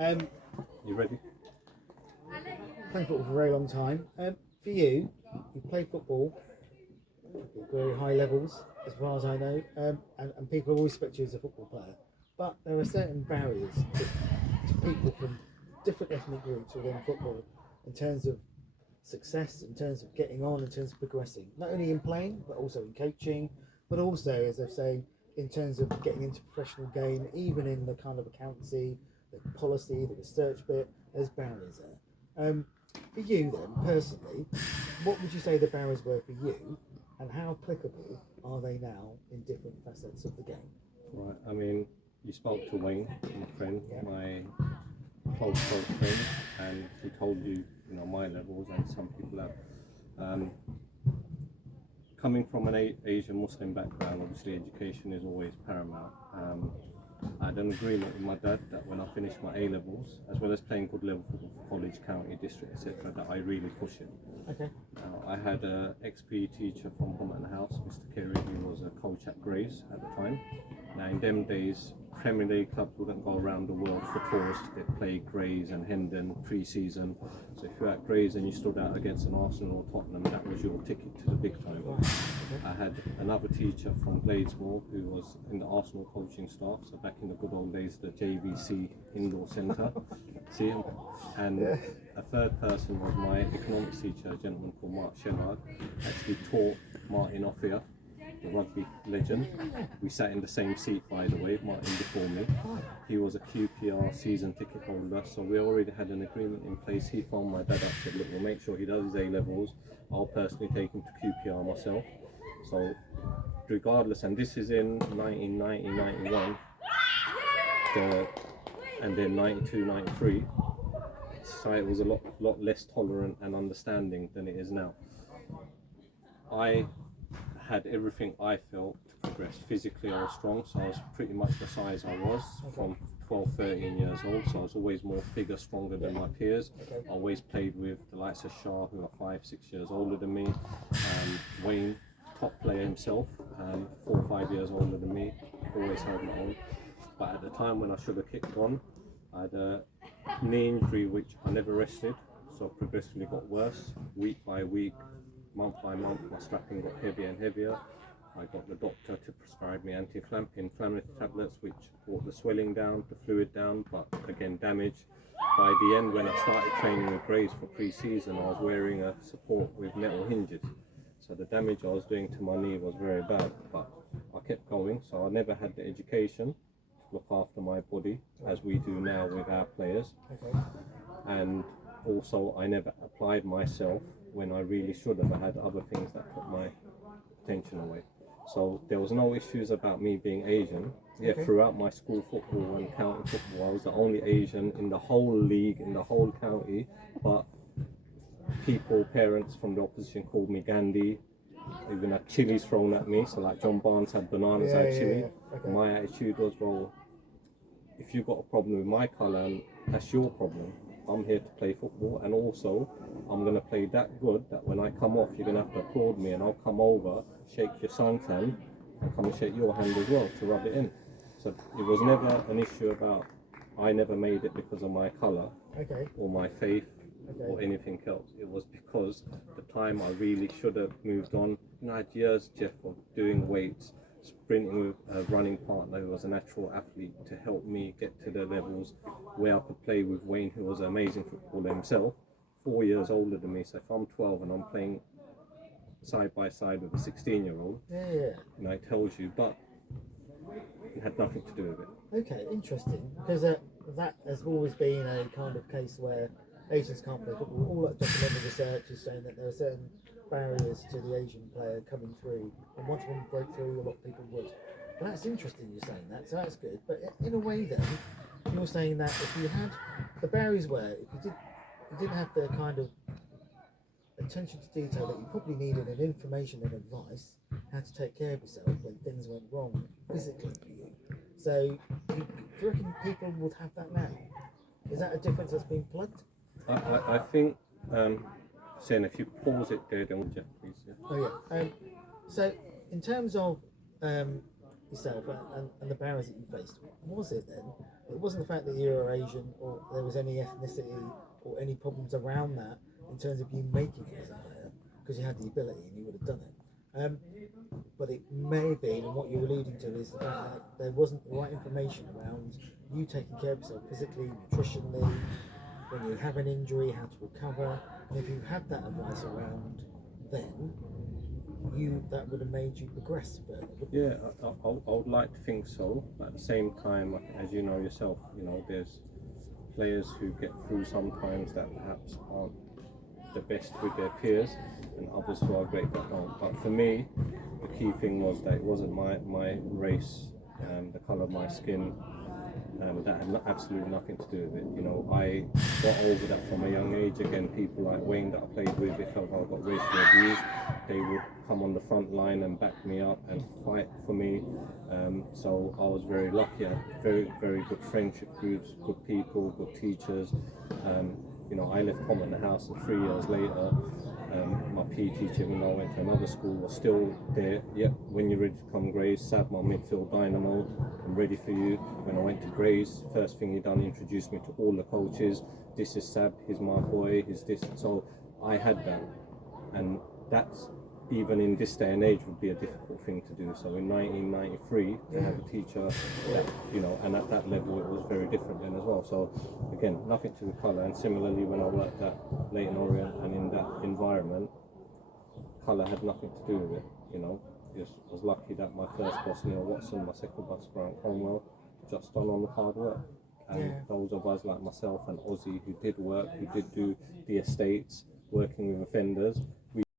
You ready? Playing football for a very long time. For you play football at very high levels, as far as I know, and people always expect you as a football player. But there are certain barriers to people from different ethnic groups within football in terms of success, in terms of getting on, in terms of progressing, not only in playing, but also in coaching, but also, as I say, in terms of getting into professional game, even in the kind of accountancy, the policy, the research bit, there's barriers there. For you then, personally, what would you say the barriers were for you, and how applicable are they now in different facets of the game? Right, I mean, you spoke to Wayne, my friend, my close friend, and he told you, my levels, and some people have. Coming from an Asian Muslim background, obviously education is always paramount. I had an agreement with my dad that when I finished my A levels, as well as playing good level football for college, county, district, etc., that I really push it. Okay. I had an ex-PE teacher from Homerton House, Mr. Kerry, who was a coach at Grays at the time. Now in them days, Premier League clubs wouldn't go around the world for tours to play Grays and Hendon pre-season. So if you're at Grays and you stood out against an Arsenal or Tottenham, that was your ticket to the big time. I had another teacher from Bladesmore who was in the Arsenal coaching staff, so back in the good old days, the JVC Indoor Centre. See him? And a third person was my economics teacher, a gentleman called Mark Shellard, actually taught Martin Offia, the rugby legend. We sat in the same seat, by the way, Martin before me. He was a QPR season ticket holder, so we already had an agreement in place. He phoned my dad up and said, look, we'll make sure he does his A-levels. I'll personally take him to QPR myself. So regardless, and this is in 1990, 91, and then 92, 93, society was a lot less tolerant and understanding than it is now. I had everything I felt to progress. Physically I was strong, so I was pretty much the size I was from 12, 13 years old, so I was always more bigger, stronger than my peers. I always played with the likes of Shah, who are 5, 6 years older than me, Wayne, top player himself, 4 or 5 years older than me, always held my own. But at the time when I should have kicked on, I had a knee injury which I never rested, so progressively got worse. Week by week, month by month, my strapping got heavier and heavier. I got the doctor to prescribe me anti-inflammatory tablets which brought the swelling down, the fluid down, but again damage. By the end, when I started training with Grays for pre-season, I was wearing a support with metal hinges. So the damage I was doing to my knee was very bad, but I kept going, so I never had the education to look after my body as we do now with our players. And also I never applied myself when I really should have. I had other things that took my attention away. So there was no issues about me being Asian. Yeah, throughout my school football and county football, I was the only Asian in the whole league, in the whole county, but parents from the opposition called me Gandhi, even had chilies thrown at me, so like John Barnes had bananas, I had chili. My attitude was, well, if you've got a problem with my colour, that's your problem. I'm here to play football, and also I'm going to play that good that when I come off, you're going to have to applaud me, and I'll come over, shake your son's hand, and come and shake your hand as well to rub it in. So it was never an issue about I never made it because of my colour or my faith or anything else. It was because the time I really should have moved on. I had years, Jeff, of doing weights, sprinting with a running partner who was a natural athlete to help me get to the levels where I could play with Wayne, who was an amazing footballer himself, 4 years older than me. So if I'm 12 and I'm playing side by side with a 16-year-old, it tells you, but it had nothing to do with it. Okay, interesting, because that has always been a kind of case where Asians can't play football. All that documented research is saying that there are certain barriers to the Asian player coming through, and once one broke through, a lot of people would. But that's interesting you're saying that, so that's good. But in a way then, you're saying that if you had, the barriers were, if you didn't have the kind of attention to detail that you probably needed, and information and advice how to take care of yourself when things went wrong physically for you. So do you reckon people would have that now? Is that a difference that's been plugged? I think, Sen, if you pause it there, then Jeff, please. Yeah. So in terms of yourself and the barriers that you faced, was it then it wasn't the fact that you were Asian or there was any ethnicity or any problems around that in terms of you making it as a player, because you had the ability and you would have done it. But it may have been, and what you're alluding to is the fact that there wasn't the right information around you taking care of yourself physically, nutritionally, when you have an injury, how to recover. And if you had that advice around then, that would have made you progress further. Yeah, I would like to think so. But at the same time, as you know yourself, there's players who get through sometimes that perhaps aren't the best with their peers, and others who are great that don't. But for me, the key thing was that it wasn't my race, the colour of my skin. That had absolutely nothing to do with it. I got over that from a young age. Again, people like Wayne that I played with, they felt I got racially abused. They would come on the front line and back me up and fight for me. So I was very lucky. I had very, very good friendship groups, good people, good teachers. I left home in the house, and 3 years later, my PE teacher, even though I went to another school, was still there. Yep, when you're ready to come Grays, Sab, my midfield dynamo, I'm ready for you. When I went to Grays, first thing he done, introduced me to all the coaches. This is Sab, he's my boy, he's this. So I had that, and that's, even in this day and age, would be a difficult thing to do. So in 1993, to have a teacher that, and at that level, it was very different then as well. So again, nothing to the colour. And similarly, when I worked at Leyton Orient and in that environment, colour had nothing to do with it. Just was lucky that my first boss, Neil Watson, my second boss, Grant Cromwell, just done on the hard work. And those of us like myself and Ozzy who did work, who did do the estates, working with offenders,